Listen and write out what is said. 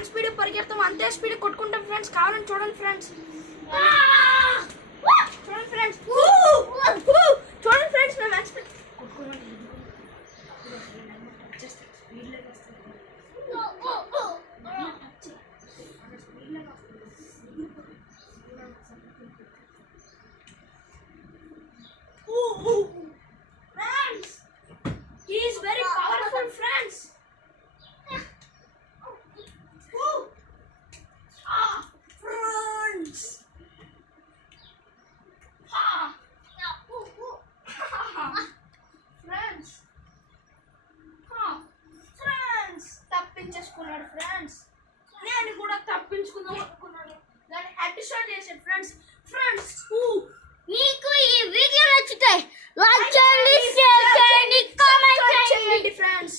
ఎంత స్పీడ్ పరిగెడతాం అంతే స్పీడ్ కొట్టుకుంటాం ఫ్రెండ్స్. కావాలని చూడండి ఫ్రెండ్స్. చూడండి ఫ్రెండ్స్, చూడండి ఫ్రెండ్స్ మేము ఎంత స్పీడ్ కొట్టుకున్నాం. Friends, he is very powerful, friends. Friends. Friends. Friends. తప్పించేసుకున్నాడు ఫ్రెండ్స్. నేను కూడా తప్పించుకుందాం అనుకున్నాను. దాన్ని ఎపిసోడ్ చేశాను ఫ్రెండ్స్. ఫ్రెండ్స్ మీకు ఈ వీడియో నచ్చితే లైక్ చేయండి, షేర్ చేయండి, కామెంట్ చేయండి ఫ్రెండ్స్.